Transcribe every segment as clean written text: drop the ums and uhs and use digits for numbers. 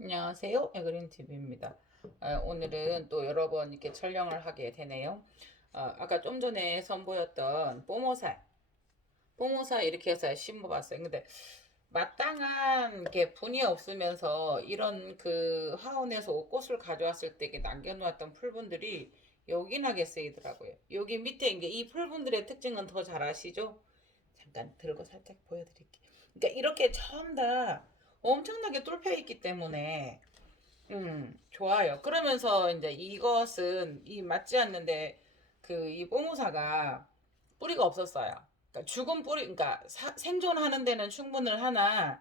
안녕하세요, 에그린TV입니다. 오늘은 또 여러 번 이렇게 촬영을 하게 되네요. 아까 좀 전에 선보였던 뽀모사 이렇게 해서 심어봤어요. 근데 마땅한 게 분이 없으면서 이런 그 화원에서 꽃을 가져왔을 때 이렇게 남겨놓았던 풀분들이 요긴하게 쓰이더라고요. 여기 밑에 이제 이 풀분들의 특징은 더 잘 아시죠? 잠깐 들고 살짝 보여드릴게요. 그러니까 이렇게 전부 다 엄청나게 뚫혀 있기 때문에 좋아요. 그러면서 이제 이것은 이 맞지 않는데 그 이 뽕우사가 뿌리가 없었어요. 그러니까 죽은 뿌리, 그러니까 생존하는 데는 충분을 하나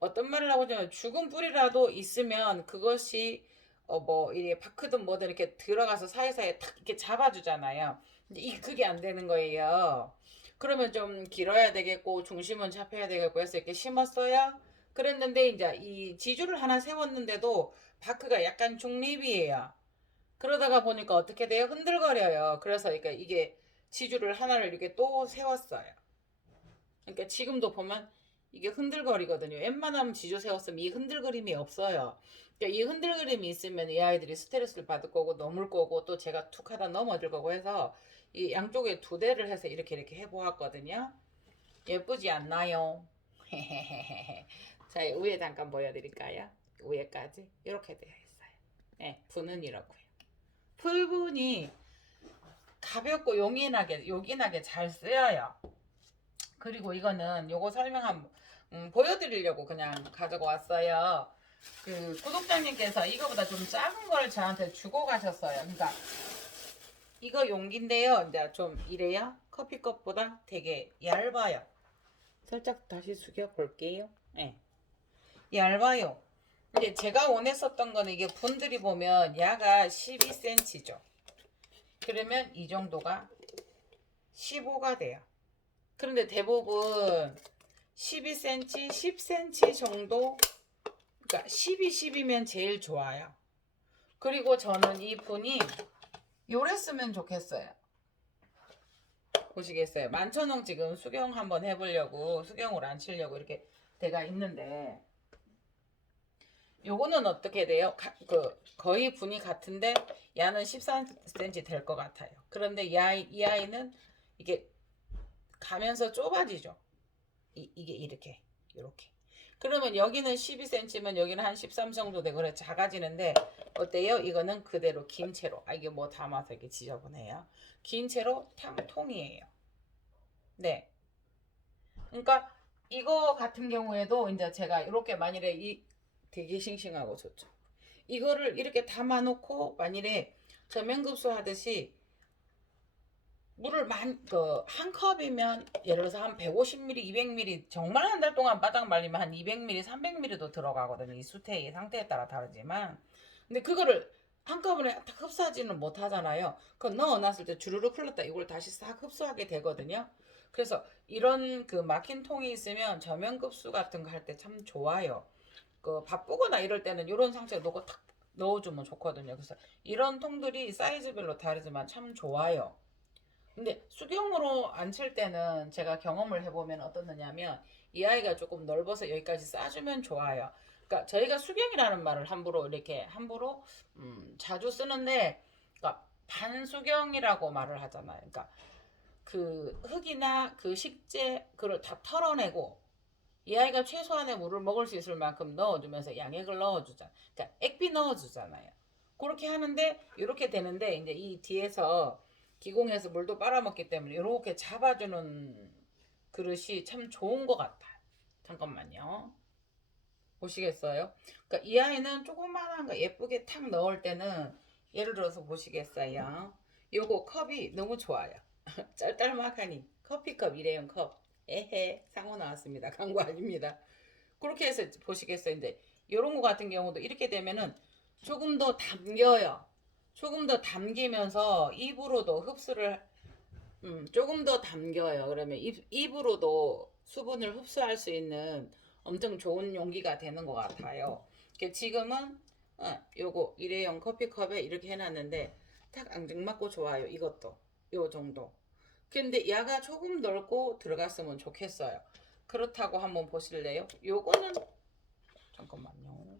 어떤 말을 하고 있냐면 죽은 뿌리라도 있으면 그것이 뭐 이게 바크든 뭐든 이렇게 들어가서 사이사이에 탁 이렇게 잡아주잖아요. 근데 그게 안 되는 거예요. 그러면 좀 길어야 되겠고 중심은 잡혀야 되겠고 해서 이렇게 심었어요. 그랬는데 이제 이 지주를 하나 세웠는데도 바크가 약간 중립이에요. 그러다가 보니까 어떻게 돼요? 흔들거려요. 그래서 그러니까 이게 지주를 하나를 이렇게 또 세웠어요. 그러니까 지금도 보면 이게 흔들거리거든요. 웬만하면 지조 세웠으면 이 흔들거림이 없어요. 그러니까 이 흔들거림이 있으면 이 아이들이 스트레스를 받을 거고 넘을 거고 또 제가 툭 하다 넘어질 거고 해서 이 양쪽에 두 대를 해서 이렇게 해보았거든요. 예쁘지 않나요? 자, 위에 잠깐 보여드릴까요? 위에까지 이렇게 되어 있어요. 네, 분은 이렇고요. 풀분이 가볍고 요긴하게 잘 쓰여요. 그리고 이거는 요거 설명 보여드리려고 그냥 가지고 왔어요. 그 구독자님께서 이거보다 좀 작은 걸 저한테 주고 가셨어요. 그러니까 이거 용기인데요. 이제 좀 이래요. 커피컵보다 되게 얇아요. 살짝 다시 숙여 볼게요. 네. 얇아요. 이제 제가 원했었던 거는 이게 분들이 보면 야가 12cm죠. 그러면 이 정도가 15가 돼요. 그런데 대부분 12cm, 10cm 정도, 그러니까 12, 10이면 제일 좋아요. 그리고 저는 이 분이 요랬으면 좋겠어요. 보시겠어요? 만천홍 지금 수경 한번 해보려고 수경을 안 치려고 이렇게 대가 있는데 요거는 어떻게 돼요? 거의 분이 같은데 야는 13cm 될 것 같아요. 그런데 이 아이는 이게 가면서 좁아지죠. 이게 이렇게 그러면 여기는 12cm면 여기는 한 13 정도 되고 그래 작아지는데 어때요? 이거는 그대로 긴 채로 이게 뭐 담아서 이렇게 지저분해요. 긴 채로 통이에요. 네. 그러니까 이거 같은 경우에도 이제 제가 이렇게 만일에 되게 싱싱하고 좋죠. 이거를 이렇게 담아놓고 만일에 저면급수 하듯이 물을 한 컵이면 예를 들어서 한 150ml, 200ml 정말 한 달 동안 바닥 말리면 한 200ml, 300ml도 들어가거든요. 이 수태의 상태에 따라 다르지만 근데 그거를 한꺼번에 딱 흡수하지는 못하잖아요. 그거 넣어놨을 때 주르륵 흘렀다 이걸 다시 싹 흡수하게 되거든요. 그래서 이런 그 막힌 통이 있으면 저면급수 같은 거 할 때 참 좋아요. 그 바쁘거나 이럴 때는 이런 상태에 놓고 탁 넣어주면 좋거든요. 그래서 이런 통들이 사이즈별로 다르지만 참 좋아요. 근데 수경으로 안 칠 때는 제가 경험을 해보면 어떻느냐면 이 아이가 조금 넓어서 여기까지 싸주면 좋아요. 그러니까 저희가 수경이라는 말을 함부로 자주 쓰는데 그러니까 반수경이라고 말을 하잖아요. 그러니까 그 흙이나 그 식재 그걸 다 털어내고 이 아이가 최소한의 물을 먹을 수 있을 만큼 넣어주면서 양액을 넣어주잖아. 그러니까 액비 넣어주잖아요. 그렇게 하는데 이렇게 되는데 이제 이 뒤에서 기공해서 물도 빨아먹기 때문에 이렇게 잡아주는 그릇이 참 좋은 것 같아요. 잠깐만요. 보시겠어요? 그러니까 이 아이는 조그만한 거 예쁘게 탁 넣을 때는 예를 들어서 보시겠어요? 요거 컵이 너무 좋아요. 짤짤막하니 커피컵 일회용 컵. 에헤 상호 나왔습니다. 광고 아닙니다. 그렇게 해서 보시겠어요. 이제 요런 거 같은 경우도 이렇게 되면은 조금 더 담겨요. 조금 더 담기면서 입으로도 흡수를 조금 더 담겨요. 그러면 입으로도 수분을 흡수할 수 있는 엄청 좋은 용기가 되는 것 같아요. 지금은 요거 일회용 커피컵에 이렇게 해놨는데 딱 앙증맞고 좋아요. 이것도 요 정도. 근데 야가 조금 넓고 들어갔으면 좋겠어요. 그렇다고 한번 보실래요? 요거는 잠깐만요.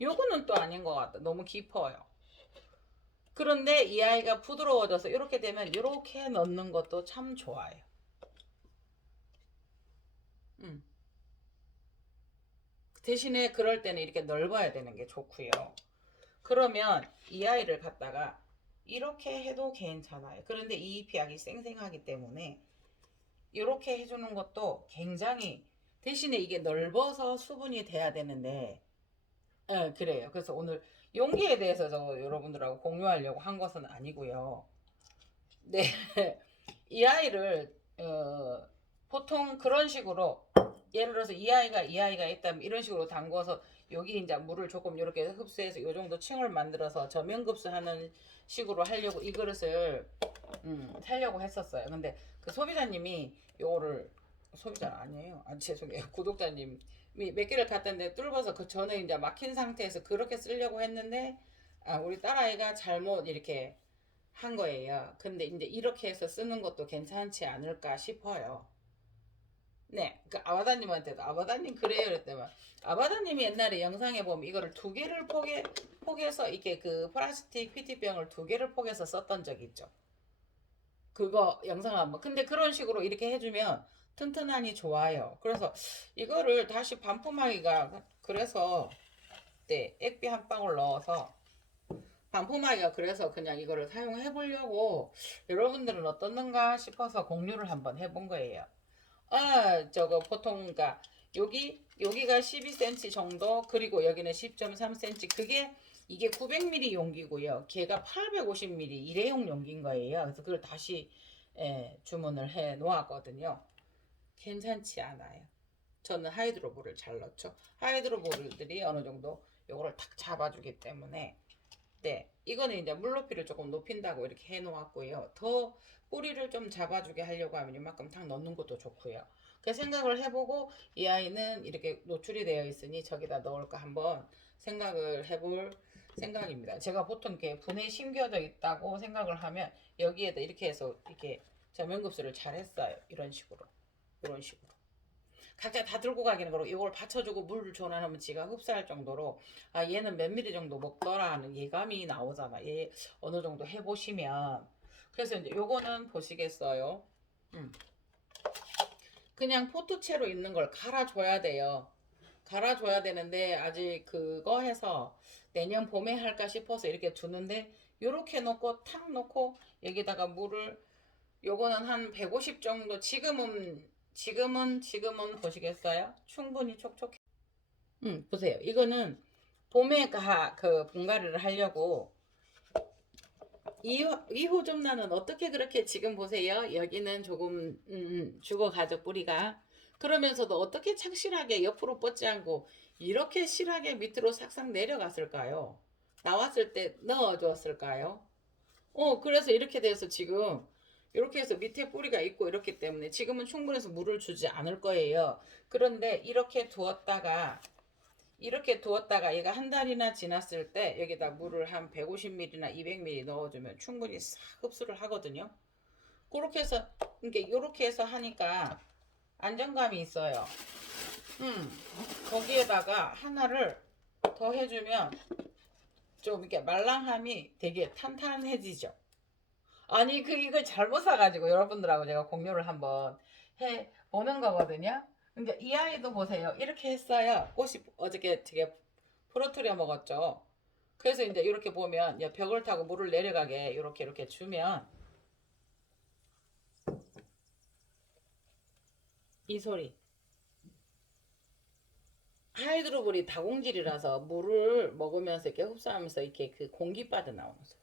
요거는 또 아닌 것 같다. 너무 깊어요. 그런데 이 아이가 부드러워져서 이렇게 되면 이렇게 넣는 것도 참 좋아요. 대신에 그럴 때는 이렇게 넓어야 되는 게 좋고요. 그러면 이 아이를 갖다가 이렇게 해도 괜찮아요. 그런데 이 잎이 아기 쌩쌩하기 때문에 이렇게 해주는 것도 굉장히 대신에 이게 넓어서 수분이 돼야 되는데 그래요. 그래서 오늘 용기에 대해서 저 여러분들하고 공유하려고 한 것은 아니고요. 네, 이 아이를 보통 그런 식으로 예를 들어서 이 아이가 있다면 이런 식으로 담궈서 여기 이제 물을 조금 이렇게 흡수해서 요 정도 층을 만들어서 저면급수하는 식으로 하려고 이 그릇을 살려고 했었어요. 근데 그 소비자님이 요거를 소비자 아니에요. 아 죄송해요. 구독자님이 몇 개를 갖다는데 뚫어서 그 전에 이제 막힌 상태에서 그렇게 쓰려고 했는데 우리 딸아이가 잘못 이렇게 한 거예요. 근데 이제 이렇게 해서 쓰는 것도 괜찮지 않을까 싶어요. 네, 그 아바다님한테도 아바다님 그래요 그랬더만 아바다님이 옛날에 영상에 보면 이거를 두 개를 포개서 이렇게 그 플라스틱 PT병을 두 개를 포개서 썼던 적이 있죠. 그거 영상 한번. 근데 그런 식으로 이렇게 해주면 튼튼하니 좋아요. 그래서 이거를 다시 반품하기가 그래서 네, 액비 한 방울 넣어서 반품하기가 그래서 그냥 이거를 사용해 보려고 여러분들은 어떻는가 싶어서 공유를 한번 해본 거예요. 저거 보통 그러니까 여기가 12cm 정도 그리고 여기는 10.3cm 그게 이게 900ml 용기고요. 걔가 850ml 일회용 용기인 거예요. 그래서 그걸 다시 주문을 해 놓았거든요. 괜찮지 않아요. 저는 하이드로볼을 잘 넣죠. 하이드로볼들이 어느 정도 요거를 탁 잡아주기 때문에 네, 이거는 이제 물높이를 조금 높인다고 이렇게 해놓았고요. 더 뿌리를 좀 잡아주게 하려고 하면 이만큼 탁 넣는 것도 좋고요. 그 생각을 해보고 이 아이는 이렇게 노출이 되어 있으니 저기다 넣을까 한번 생각을 해볼 생각입니다. 제가 보통 이렇게 분해 심겨져 있다고 생각을 하면 여기에다 이렇게 해서 이렇게 저면급수를 잘 했어요. 이런 식으로. 이런 식으로. 각자 다 들고 가기는 거로 이걸 받쳐주고 물을 줘놔놓으면 지가 흡수할 정도로 얘는 몇 미리 정도 먹더라 하는 예감이 나오잖아. 얘 어느 정도 해보시면 그래서 이제 요거는 보시겠어요. 그냥 포트채로 있는 걸 갈아줘야 돼요. 갈아줘야 되는데 아직 그거 해서 내년 봄에 할까 싶어서 이렇게 두는데 요렇게 놓고 탁 놓고 여기다가 물을 요거는 한 150 정도 지금은 보시겠어요? 충분히 촉촉해. 보세요. 이거는 봄에 그 분갈이를 하려고 이호점란은 어떻게 그렇게 지금 보세요. 여기는 조금 죽어가죠 뿌리가. 그러면서도 어떻게 착실하게 옆으로 뻗지 않고 이렇게 실하게 밑으로 싹싹 내려갔을까요? 나왔을 때 넣어줬을까요? 그래서 이렇게 돼서 지금 이렇게 해서 밑에 뿌리가 있고 이렇기 때문에 지금은 충분해서 물을 주지 않을 거예요. 그런데 이렇게 두었다가 얘가 한 달이나 지났을 때 여기다 물을 한 150ml나 200ml 넣어주면 충분히 싹 흡수를 하거든요. 그렇게 해서 이렇게 해서 하니까 안정감이 있어요. 거기에다가 하나를 더 해주면 좀 이렇게 말랑함이 되게 탄탄해지죠. 아니 이걸 잘못 사가지고 여러분들하고 제가 공유를 한번 해 보는 거거든요. 근데 이 아이도 보세요. 이렇게 했어요. 꽃이 어저께 되게 프로트려 먹었죠. 그래서 이제 이렇게 보면 벽을 타고 물을 내려가게 이렇게 주면 이 소리. 하이드로볼이 다공질이라서 물을 먹으면서 이렇게 흡수하면서 이렇게 그 공기 빠져나오는 소리.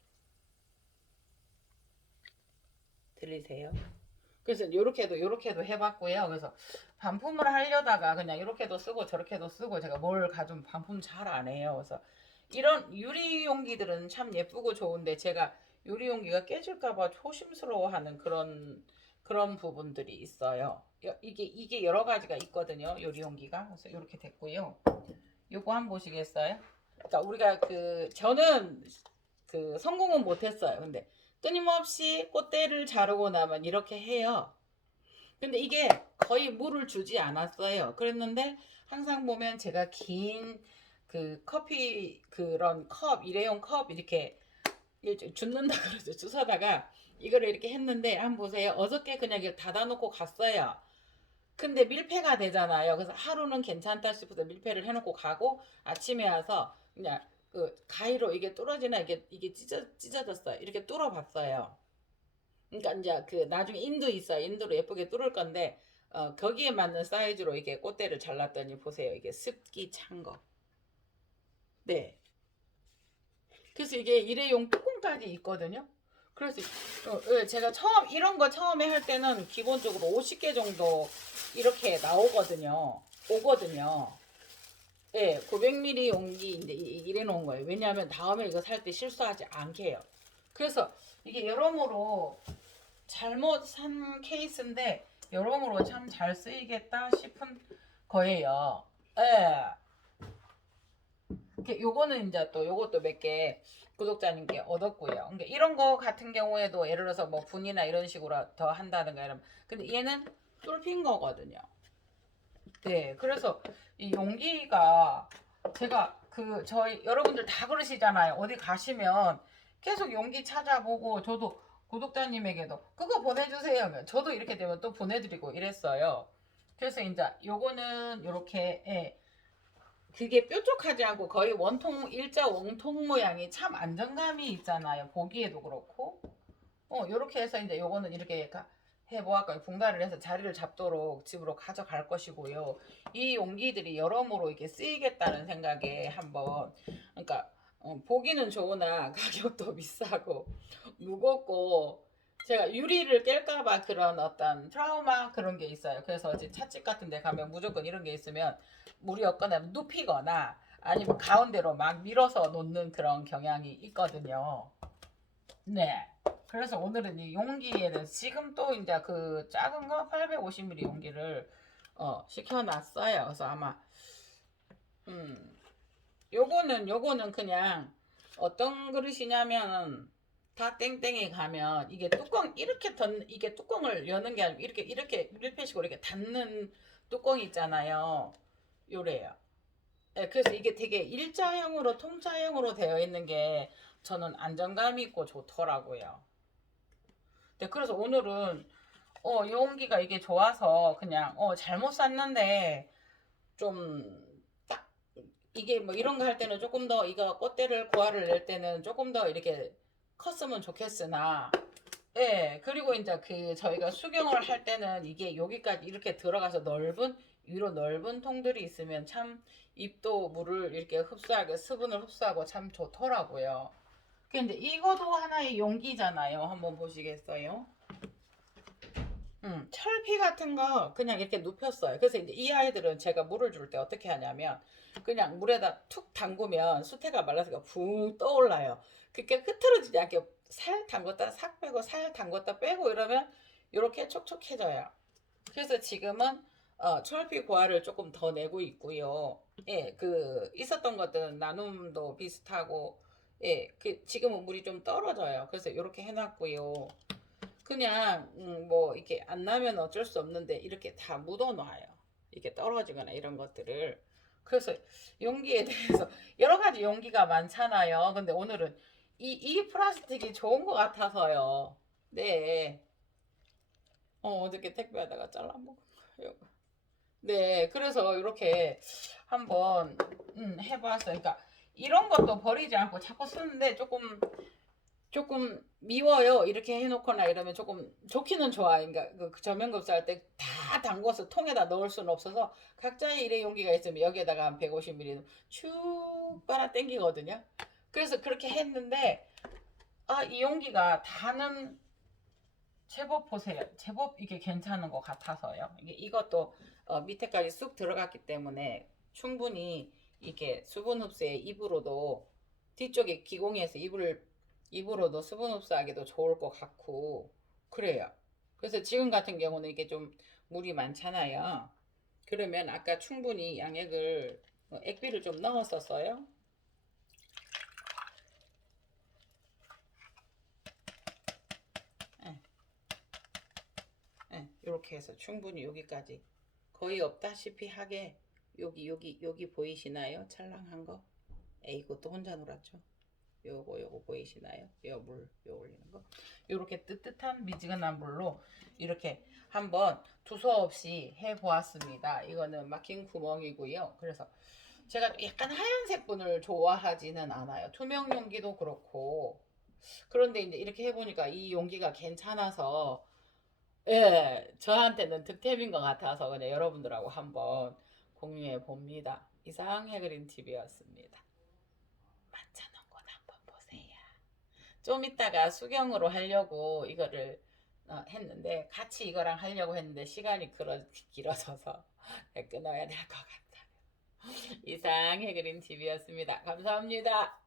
들리세요? 그래서 요렇게도 해봤고요. 그래서 반품을 하려다가 그냥 이렇게도 쓰고 저렇게도 쓰고 제가 뭘 가좀 반품 잘 안 해요. 그래서 이런 유리 용기들은 참 예쁘고 좋은데 제가 유리 용기가 깨질까봐 조심스러워하는 그런 부분들이 있어요. 이게 여러 가지가 있거든요. 유리 용기가. 그래서 이렇게 됐고요. 요거 한번 보시겠어요? 그러니까 우리가 저는 성공은 못했어요. 근데 끊임없이 꽃대를 자르고 나면 이렇게 해요. 근데 이게 거의 물을 주지 않았어요. 그랬는데 항상 보면 제가 긴 커피 그런 컵, 일회용 컵 이렇게 줍는다 그러죠. 주워다가 이거를 이렇게 했는데 한번 보세요. 어저께 그냥 이렇게 닫아놓고 갔어요. 근데 밀폐가 되잖아요. 그래서 하루는 괜찮다 싶어서 밀폐를 해놓고 가고 아침에 와서 그냥 가위로 이게 뚫어지나 이게 찢어졌어요. 이렇게 뚫어봤어요. 그러니까 이제 나중에 인도 있어요. 인도로 예쁘게 뚫을 건데 거기에 맞는 사이즈로 이게 꽃대를 잘랐더니 보세요. 이게 습기 찬 거. 네. 그래서 이게 일회용 뚜껑까지 있거든요. 그래서 제가 이런 거 처음에 할 때는 기본적으로 50개 정도 이렇게 나오거든요. 오거든요. 예, 900ml 용기 이래 놓은 거예요. 왜냐하면 다음에 이거 살 때 실수하지 않게 해요. 그래서 이게 여러모로 잘못 산 케이스인데 여러모로 참 잘 쓰이겠다 싶은 거예요. 예. 요거는 이제 또 요것도 몇 개 구독자님께 얻었고요. 그러니까 이런 거 같은 경우에도 예를 들어서 뭐 분이나 이런 식으로 더 한다든가 이러면 근데 얘는 뚫힌 거거든요. 네, 그래서 이 용기가 제가 저희 여러분들 다 그러시잖아요. 어디 가시면 계속 용기 찾아보고 저도 구독자님에게도 그거 보내주세요. 저도 이렇게 되면 또 보내드리고 이랬어요. 그래서 이제 요거는 요렇게 그게 뾰족하지 않고 거의 일자 원통 모양이 참 안정감이 있잖아요. 보기에도 그렇고. 요렇게 해서 이제 요거는 이렇게 해보았고 분갈이를 해서 자리를 잡도록 집으로 가져갈 것이고요. 이 용기들이 여러모로 이렇게 쓰이겠다는 생각에 한번 그러니까 보기는 좋으나 가격도 비싸고 무겁고 제가 유리를 깰까봐 그런 어떤 트라우마 그런 게 있어요. 그래서 이제 찻집 같은 데 가면 무조건 이런 게 있으면 물이 없거나 눕히거나 아니면 가운데로 막 밀어서 놓는 그런 경향이 있거든요. 네. 그래서 오늘은 이 용기에 대해서 지금 또 이제 작은 거 850ml 용기를 시켜놨어요. 그래서 아마 요거는 그냥 어떤 그릇이냐면 다 땡땡이 가면 이게 이게 뚜껑을 여는 게 아니고 이렇게 밀폐식으로 이렇게 닫는 뚜껑이 있잖아요. 요래요. 네, 그래서 이게 되게 일자형으로 통짜형으로 되어 있는 게 저는 안정감 있고 좋더라고요. 네, 그래서 오늘은 용기가 이게 좋아서 그냥 잘못 샀는데 좀 딱 이게 뭐 이런 거 할 때는 조금 더 이거 꽃대를 고화를 낼 때는 조금 더 이렇게 컸으면 좋겠으나 예, 그리고 이제 저희가 수경을 할 때는 이게 여기까지 이렇게 들어가서 위로 넓은 통들이 있으면 참 잎도 물을 이렇게 흡수하게 수분을 흡수하고 참 좋더라고요. 근데 이것도 하나의 용기잖아요. 한번 보시겠어요? 철피 같은 거 그냥 이렇게 눕혔어요. 그래서 이제 이 아이들은 제가 물을 줄 때 어떻게 하냐면 그냥 물에다 툭 담그면 수태가 말라서 붕 떠올라요. 그게 흐트러지지 않게 살 담궜다 싹 빼고 살 담궜다 빼고 이러면 이렇게 촉촉해져요. 그래서 지금은 철피 고화를 조금 더 내고 있고요. 예, 있었던 것들은 나눔도 비슷하고 예, 지금은 물이 좀 떨어져요. 그래서 이렇게 해놨고요. 그냥 뭐 이렇게 안 나면 어쩔 수 없는데 이렇게 다 묻어놔요. 이게 떨어지거나 이런 것들을. 그래서 용기에 대해서 여러 가지 용기가 많잖아요. 근데 오늘은 이 플라스틱이 좋은 것 같아서요. 네. 어저께 택배하다가 잘라먹어요. 네, 그래서 이렇게 한번 해봤어요. 그러니까 이런 것도 버리지 않고 자꾸 쓰는데 조금 미워요. 이렇게 해놓거나 이러면 조금 좋기는 좋아. 그러니까 저면급수 할 때 다 담궈서 통에다 넣을 수는 없어서 각자의 일회 용기가 있으면 여기에다가 한 150ml 쭉 빨아 당기거든요. 그래서 그렇게 했는데 이 용기가 다는 제법 보세요. 제법 이게 괜찮은 것 같아서요. 이것도 밑에까지 쑥 들어갔기 때문에 충분히 이게 수분 흡수에 입으로도 뒤쪽에 기공에서 입으로도 수분 흡수하기도 좋을 것 같고 그래요. 그래서 지금 같은 경우는 이게 좀 물이 많잖아요. 그러면 아까 충분히 양액을 액비를 좀 넣었었어요. 이렇게 해서 충분히 여기까지 거의 없다시피 하게 여기 보이시나요? 찰랑한 거? 이것도 혼자 놀았죠. 요거 보이시나요? 요 올리는 거. 요렇게 뜨뜻한 미지근한 물로 이렇게 한번 두서없이 해 보았습니다. 이거는 막힌 구멍이고요. 그래서 제가 약간 하얀색 분을 좋아하지는 않아요. 투명 용기도 그렇고. 그런데 이제 이렇게 해보니까 이 용기가 괜찮아서 예, 저한테는 득템인 것 같아서 그냥 여러분들하고 한번 공유해 봅니다. 이상 해그린 TV였습니다. 만져놓은 건 한번 보세요. 좀 이따가 수경으로 하려고 이거를 했는데 같이 이거랑 하려고 했는데 시간이 길어져서 끊어야 될 것 같아요. 이상 해그린 TV였습니다. 감사합니다.